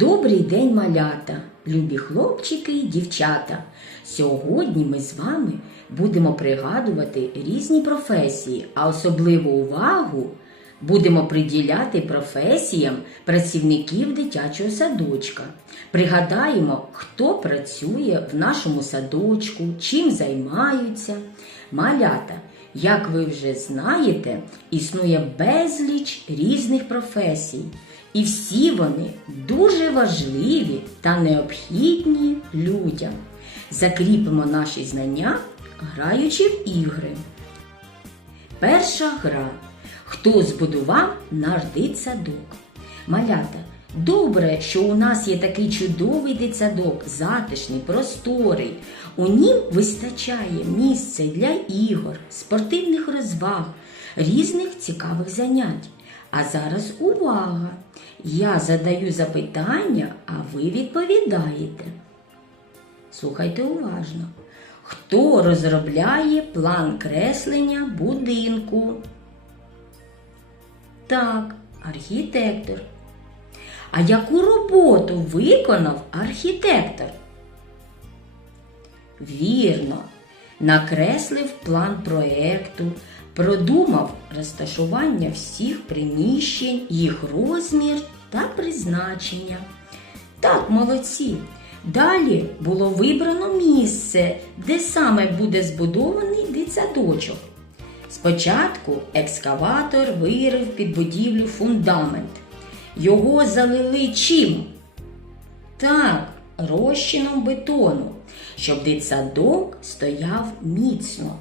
Добрий день, малята, любі хлопчики і дівчата. Сьогодні ми з вами будемо пригадувати різні професії, а особливу увагу будемо приділяти професіям працівників дитячого садочка. Пригадаємо, хто працює в нашому садочку, чим займаються. Малята, як ви вже знаєте, існує безліч різних професій. І всі вони дуже важливі та необхідні людям. Закріпимо наші знання, граючи в ігри. Перша гра. Хто збудував наш дитсадок? Малята, добре, що у нас є такий чудовий дитсадок, затишний, просторий. У нім вистачає місця для ігор, спортивних розваг, різних цікавих занять. А зараз увага! Я задаю запитання, а ви відповідаєте. Слухайте уважно. Хто розробляє план креслення будинку? Так, архітектор. А яку роботу виконав архітектор? Вірно, накреслив план проекту, продумав розташування всіх приміщень, їх розмір та призначення. Так, молодці. Далі було вибрано місце, де саме буде збудований дитсадочок. Спочатку екскаватор вирив під будівлю фундамент. Його залили чим? Так, розчином бетону, щоб дитсадок стояв міцно.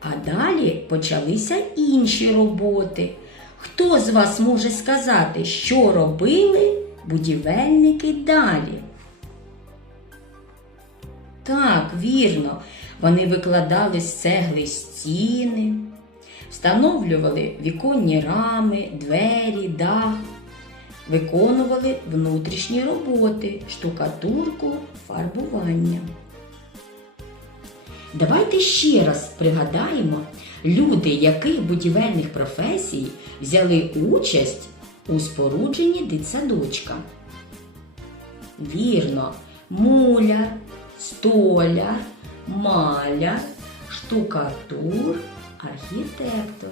А далі почалися інші роботи. Хто з вас може сказати, що робили будівельники далі? Так, вірно, вони викладали з цегли стіни, встановлювали віконні рами, двері, дах, виконували внутрішні роботи, штукатурку, фарбування. Давайте ще раз пригадаємо люди, яких будівельних професій взяли участь у спорудженні дитсадочка. Вірно, муляр, столяр, маляр, штукатур, архітектор.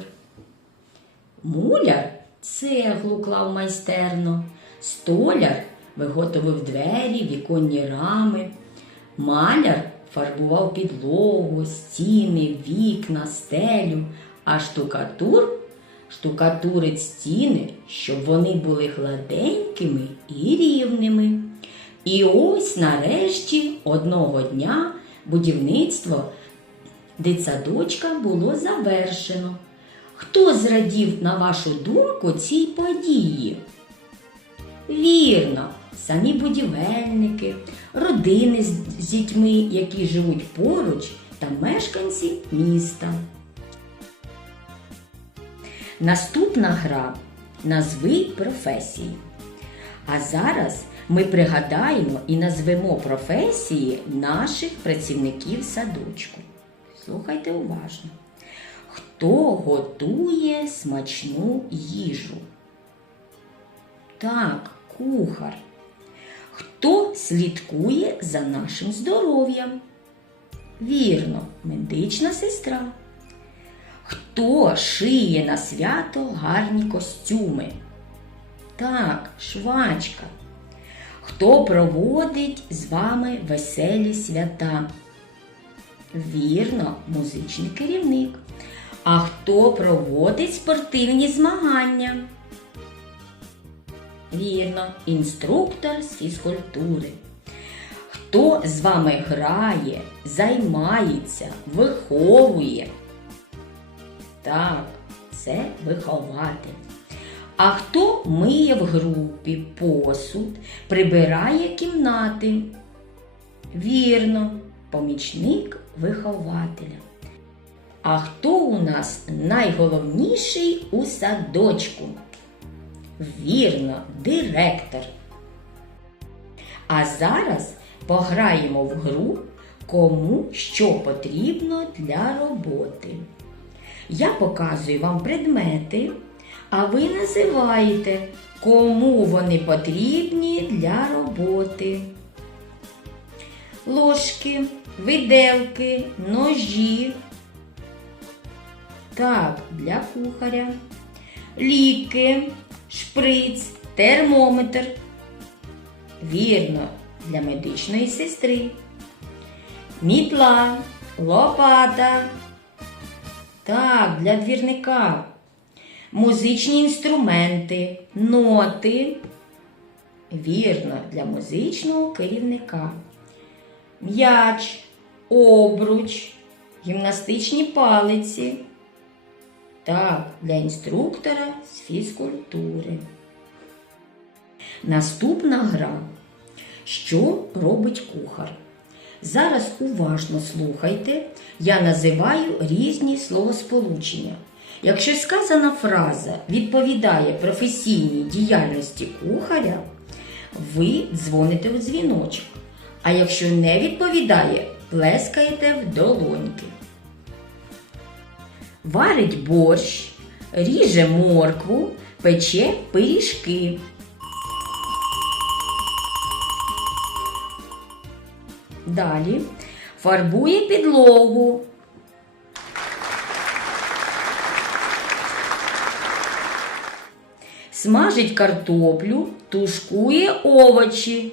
Муляр цеглу клав майстерно, столяр виготовив двері, віконні рами, маляр фарбував підлогу, стіни, вікна, стелю, а штукатур штукатурить стіни, щоб вони були гладенькими і рівними. І ось нарешті одного дня будівництво дитсадочка було завершено. Хто зрадів, на вашу думку, цій події? Вірно, самі будівельники, родини з дітьми, які живуть поруч, та мешканці міста. Наступна гра назви професії. А зараз ми пригадаємо і назвемо професії наших працівників садочку. Слухайте уважно. Хто готує смачну їжу? Так, кухар. Хто слідкує за нашим здоров'ям? Вірно, медична сестра. Хто шиє на свято гарні костюми? Так, швачка. Хто проводить з вами веселі свята? Вірно, музичний керівник. А хто проводить спортивні змагання? Вірно, інструктор з фізкультури. Хто з вами грає, займається, виховує? Так, це вихователь. А хто миє в групі посуд, прибирає кімнати? Вірно, помічник вихователя. А хто у нас найголовніший у садочку? Вірно, директор. А зараз пограємо в гру, кому що потрібно для роботи. Я показую вам предмети, а ви називаєте, кому вони потрібні для роботи. Ложки, виделки, ножі. Так, для кухаря. Ліки, шприц, термометр. Вірно, для медичної сестри. Мітла, лопата. Так, для двірника. Музичні інструменти, ноти. Вірно, для музичного керівника. М'яч, обруч, гімнастичні палиці. Так, для інструктора з фізкультури. Наступна гра. Що робить кухар? Зараз уважно слухайте, я називаю різні словосполучення. Якщо сказана фраза відповідає професійній діяльності кухаря, ви дзвоните у дзвіночок. А якщо не відповідає, плескаєте в долоньки. Варить борщ, ріже моркву, пече пиріжки. Далі фарбує підлогу. Смажить картоплю, тушкує овочі.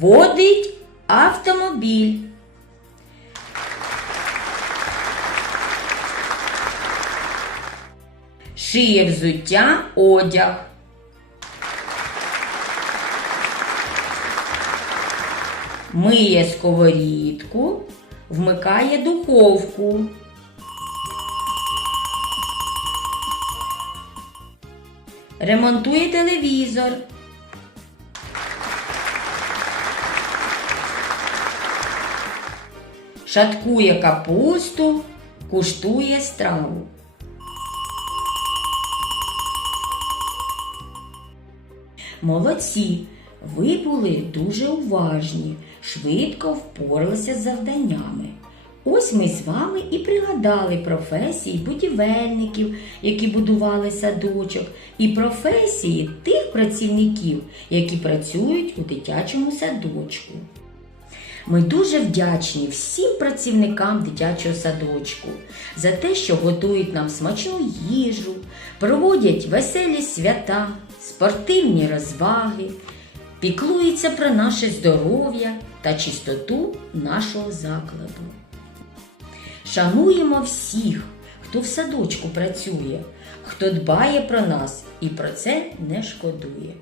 Водить автомобіль. Шиє взуття одяг. Миє сковорідку, вмикає духовку. Ремонтує телевізор. Шаткує капусту, куштує страву. Молодці! Ви були дуже уважні, швидко впоралися з завданнями. Ось ми з вами і пригадали професії будівельників, які будували садочок, і професії тих працівників, які працюють у дитячому садочку. Ми дуже вдячні всім працівникам дитячого садочку за те, що готують нам смачну їжу, проводять веселі свята, спортивні розваги, піклуються про наше здоров'я та чистоту нашого закладу. Шануємо всіх, хто в садочку працює, хто дбає про нас і про це не шкодує.